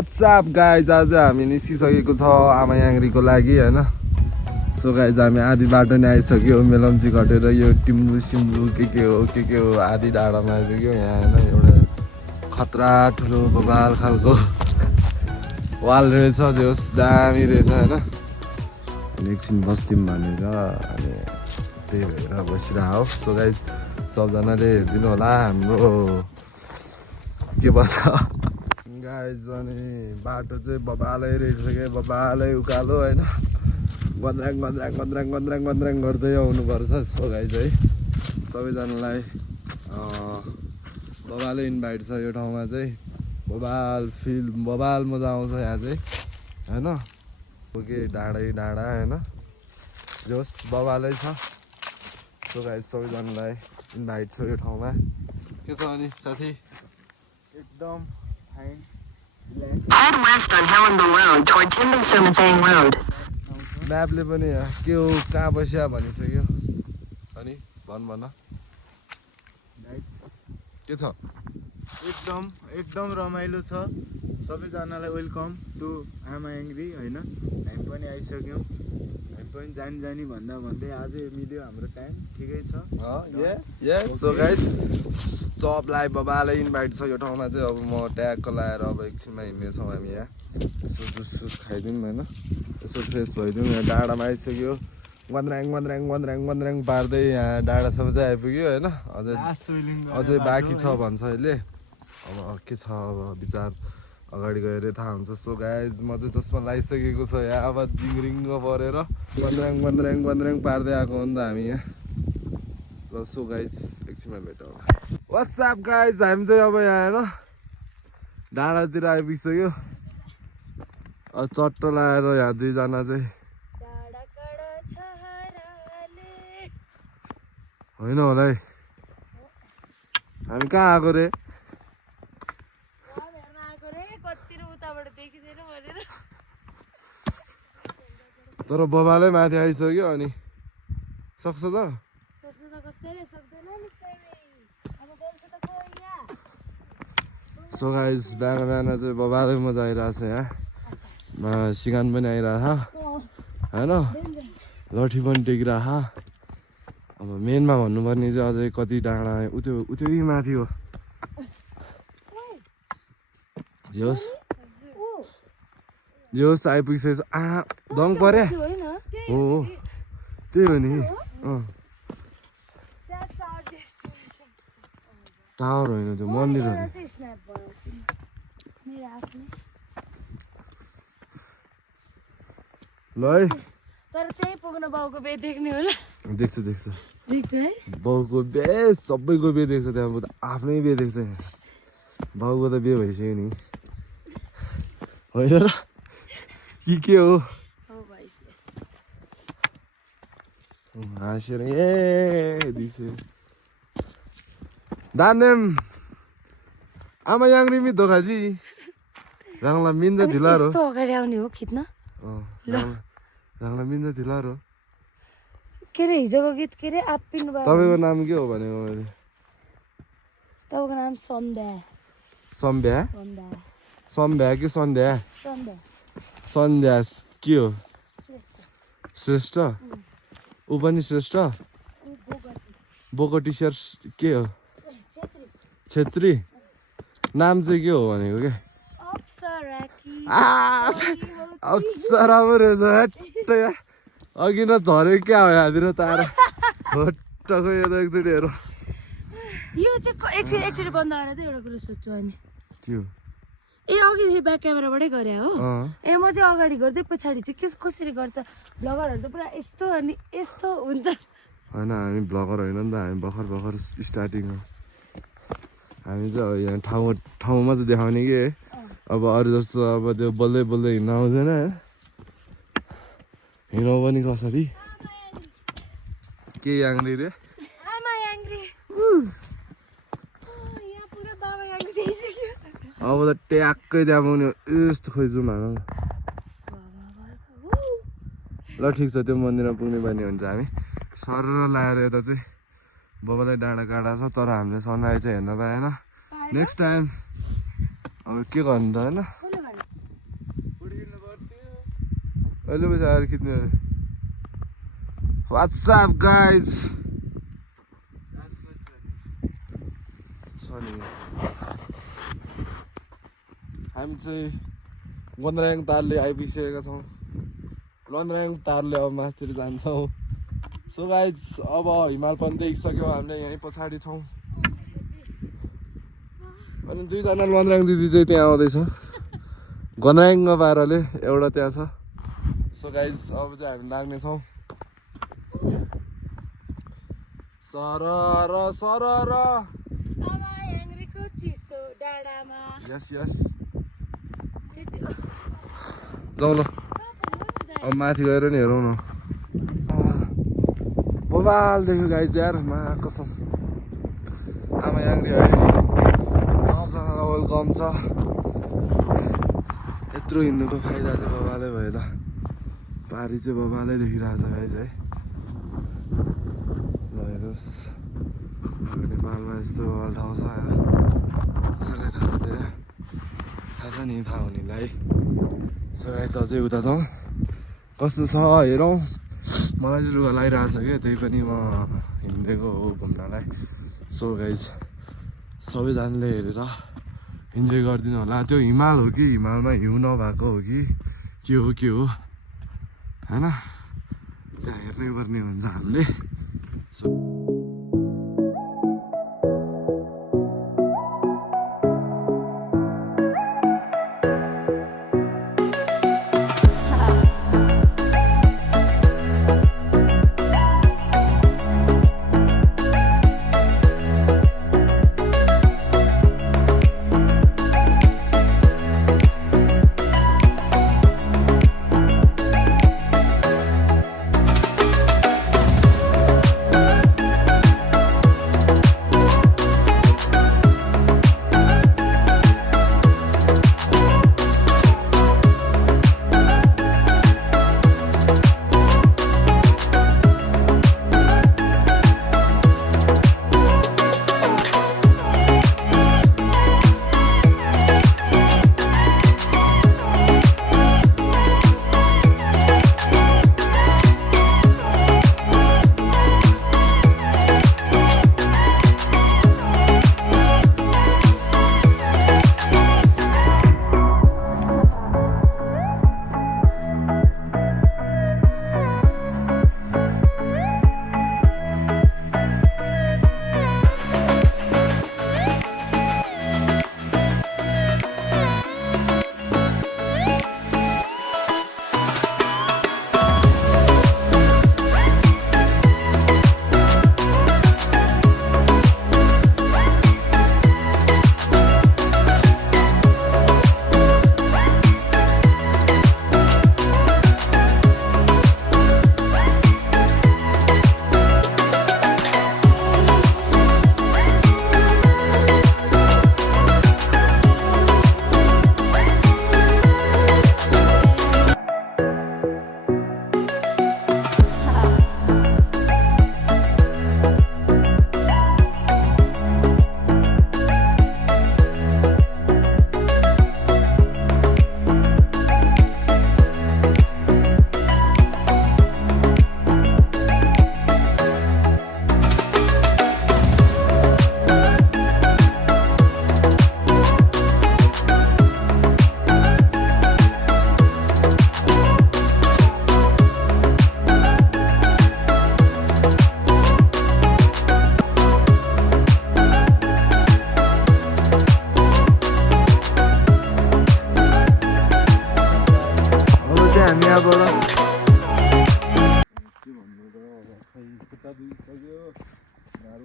WhatsApp guys आज हामी निस्किसकेको छ आमायाङ्रीको लागि हैन। सो गाइज हामी आधी बाटो नै आइसक्यो मेलम्ची घटेर यो टिम्बु सिम्बु के हो आधी डाँडामा आइपुग्यो यहाँ हैन। एउटा खतरा ठुलो बबाल खालको वाल रहेछ जोस् दामी रहेछ हैन। एकछिन बस्दिम भनेर अनि त्यही भएर बसिरहेको हो। सो गाइज सबजनाले हेरिदिनु होला हाम्रो के भन्छ गाइज अनि बाटो चाहिँ बबालै रहेछ क्या बबालै उकालो होइन। गन्द्राङ गन्द्राङ गन्द्राङ गन्द्राङ गन्द्राङ गर्दै आउनुपर्छ। सो गाइज है सबैजनालाई बबालै इन्भाइट छ यो ठाउँमा चाहिँ बबाल फिल बबाल मजा आउँछ यहाँ चाहिँ होइन। के डाँडै डाँडा होइन जोस् बबालै छ। सो गाइज सबैजनालाई इन्भाइट छ यो ठाउँमा। के छ अनि साथी एकदम fine Head west on Hellenville Road toward Timber-Sumathang Road. म्यापले पनि के हो कहाँ बस्या भनिसक्यो अनि भन के छ एकदम रमाइलो छ। सबैजनालाई वेलकम टु आमायाङ्री होइन। हामी पनि आइसक्यौँ हामी पनि जानी भन्दा भन्दै आज मिल्यो हाम्रो टाइम ठिकै छ। सो गाइज सबलाई बबालाई इन्भाइट छ यो ठाउँमा चाहिँ। अब म ट्याग लाएर अब एकछिनमा हिँड्नेछौँ हामी यहाँ यसो जुस खाइदिउँ होइन यसो फ्रेस भइदिउँ। यहाँ डाँडामा आइसक्यो गन्द्राङ गन्द्राङ गन्द्राङ गन्द्राङ पार्दै यहाँ डाँडासम्म चाहिँ आइपुग्यो होइन। अझै बाँकी छ भन्छ अहिले अब के छ अब विचार अगाडि गएर थाहा हुन्छ। सो गाइज म चाहिँ चस्मा लगाइसकेको छ यहाँ अब जिङरिङ्ग परेर गन्द्राङ गन्द्राङ गन्द्राङ पार्दै आएको हो नि त हामी यहाँ ल। सो गाइज एकछिनमा भेटौँ। व्हाट्सएप गाइज हामी चाहिँ अब यहाँ होइन डाँडातिर आइपुगिसक्यो। चट्ट लगाएर यहाँ दुईजना चाहिँ होइन होला है हामी कहाँ आएको रे तर बबालै माथि आइसक्यो अनि सक्छ त। सो गाइज बिहान बिहान चाहिँ बबालै मजा आइरहेको छ यहाँ सिगान पनि आइरहेछ होइन लठी पनि टेकिरहेछ। अब मेनमा भन्नुपर्ने चाहिँ अझै कति डाँडा उत्यो माथि हो जोस् आइपुगिसकेको छ। दङ पर्या हो त्यही हो नि टावर होइन त्यो मन्दिर हो नि। ल है तर त्यही पुग्न बाउको बे देख्ने होला। देख्छ है बाउको बे सबैको बे देख्छ त्यहाँ आफ्नै बे देख्छ यहाँ। बाउको त बे भइसक्यो नि होइन र के हो हाँसेर ए दिसे दानेम आमायाङ्री मि दोकाजी राङला मिन्जा धिलारो यस्तो अगाडि आउने हो खिच्न राङला मिन्जा धिलारो के रे हिजोको गीत के रे आप्पिनु बाबु तपाईको नाम के हो भनेको मैले तपाईको नाम सन्ध्या सम्भ्या कि सन्ध्या सन्ध्या के हो श्रेष्ठ ऊ पनि श्रेष्ठ बोकटी शेर के हो छेत्री नाम चाहिँ के हो भनेको के अप्सरा पो रहेछ अघि न झऱ्यो क्या हो यहाँतिर तारा हट्टको यो त एकचोटि हेर यो चाहिँ एकचोटि बन्द गरेर त एउटा कुरो सोध्छु अनि त्यो ए अघि ब्याक क्यामेराबाटै गरे हो ए म चाहिँ अगाडि गर्दै पछाडि चाहिँ कसरी गर्छ ब्लगरहरू त पुरा यस्तो अनि यस्तो हुन्छ होइन। हामी ब्लगर होइन नि त हामी भर्खर स्टार्टिङ हो हामी चाहिँ यहाँ ठाउँमा त देखाउने के अब अरू जस्तो अब त्यो बोल्दै हिँड्नु आउँदैन हिँडौ पनि कसरी के याङ्री रे अब त ट्याक्कै त्यहाँ पाउने यस्तो खोइ जाउँ हाल ल ठिक छ त्यो मन्दिरमा पुग्ने बानी हुन्छ। हामी सर लाएर यता चाहिँ बबालाई डाँडा काँडा छ तर हामीले सनराइज चाहिँ हेर्न पाएन। नेक्स्ट टाइम अब के गर्नु त होइन अहिले पछि आएर खिच्ने व्हाट्सएप गाइज छ नि हामी चाहिँ गन्द्राङ तारले आइपुगिसकेका छौँ गन्द्राङ तारले अब माथितिर जान्छौँ सो गाइज अब हिमाल पनि देखिसक्यो हामीले यहीँ पछाडि छौँ अनि दुईजना गन्द्राङ दिदी चाहिँ त्यहाँ आउँदैछ गन्द्राङ पाराले एउटा त्यहाँ छ सो गाइज अब चाहिँ हामी लाग्नेछौँ सरर सरर यस यस जाउँ ल अब माथि गएर नि हेरौँ न बबाल देख्यो गाइज यार मा कसम आमा याङ्ग्री है सबजनालाई वेलकम छ यत्रो हिँड्नुको फाइदा चाहिँ बबालै भयो ल पारी चाहिँ बबालै देखिरहेको छ गाइज है ल हेर्नुहोस् नेपालमा यस्तो बबाल ठाउँ छ होइन थाहा छ नि थाहा हुनेलाई सो गाइज अझै उता जाउँ कस्तो छ हेरौँ मलाई चाहिँ लुगा लगाइरहेको छ क्या त्यही पनि म हिँडेको हो घुम्नलाई सो गाइज सबैजनाले हेरेर इन्जोय गरिदिनु होला त्यो हिमाल हो कि हिमालमा हिउँ नभएको हो कि के हो होइन त्यहाँ हेर्नै पर्ने हुन्छ हामीले सो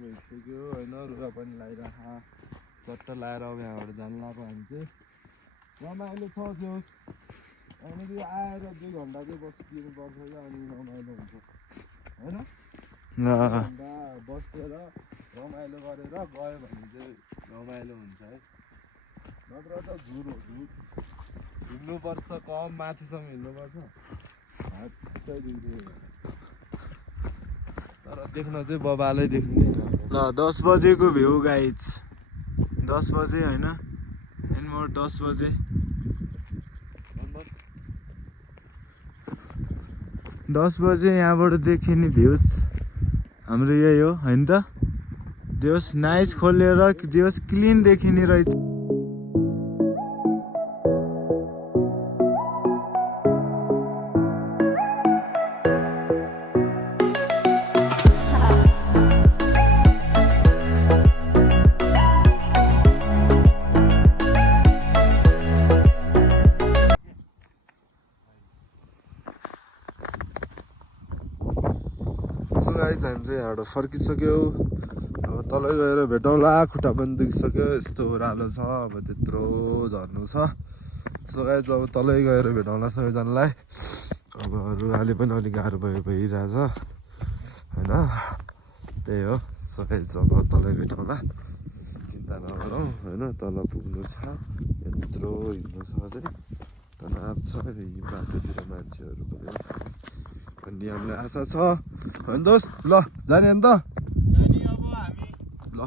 भइसक्यो होइन रुगा पनि लगाइराख चट्ट लगाएर अब यहाँबाट जानु लगाएको हामी चाहिँ रमाइलो छ जो यहाँनिर आएर 2 घन्टा चाहिँ बसिदिनु पर्छ क्या अनि रमाइलो हुन्छ होइन 2 घन्टा बसेर रमाइलो गरेर गयो भने चाहिँ रमाइलो हुन्छ है नत्र त झुर हो झुर हिँड्नुपर्छ कम माथिसम्म हिँड्नुपर्छ तर देख्न चाहिँ बबालै देख्ने ल 10 बजेको भ्यू गाइज 10 बजे होइन एन्ड मोर 10 बजे 10 बजे यहाँबाट देखिने भ्युज हाम्रो यही हो होइन त जे होस् नाइस खोलेर जे होस् क्लिन देखिने रहेछ सो गाइस हामी चाहिँ यहाँबाट फर्किसक्यो अब तलै गएर भेटौँला खुट्टा पनि दुखिसक्यो यस्तो ओह्रालो छ अब त्यत्रो झर्नु छ सो गाइस अब तलै गएर भेटौँला सबैजनालाई अब रुगाले पनि अलिक गाह्रो भइरहेछ होइन त्यही हो सो गाइस अब तलै भेटौँला चिन्ता नगरौँ होइन तल पुग्नु छ यत्रो हिँड्नु छ अझै तनाव छ यी बाटोतिर मान्छेहरू पनि भन्ने हामीलाई आशा छ होइन दोस्त ल जाने अन्त ल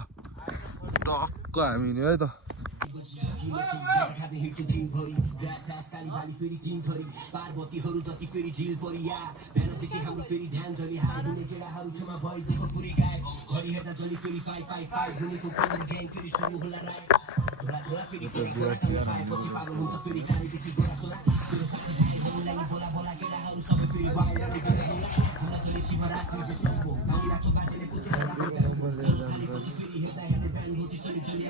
टक्क हामी नि है त पार्वतीहरू जति फेरि झिल परिया बिहानदेखि हाम्रो फेरि ध्यान जली हार हुने केटाहरू छेउमा भई दुःख पुरै गाए घरि हेर्दा जली फेरि 555 हुनेको कलर ग्याङ फेरि सुरु होला राय झोला झोला फेरि पाएपछि पागल हुन्छ फेरि गाडीदेखि गोरा सोला बोला बोला केटाहरू सबै फेरि बाहिर झोला चली शिवरात्रि जस्तो गाडी राख्छु बाजेले फेरि हेर्दा हेर्दै ब्यान्ड होती सली चली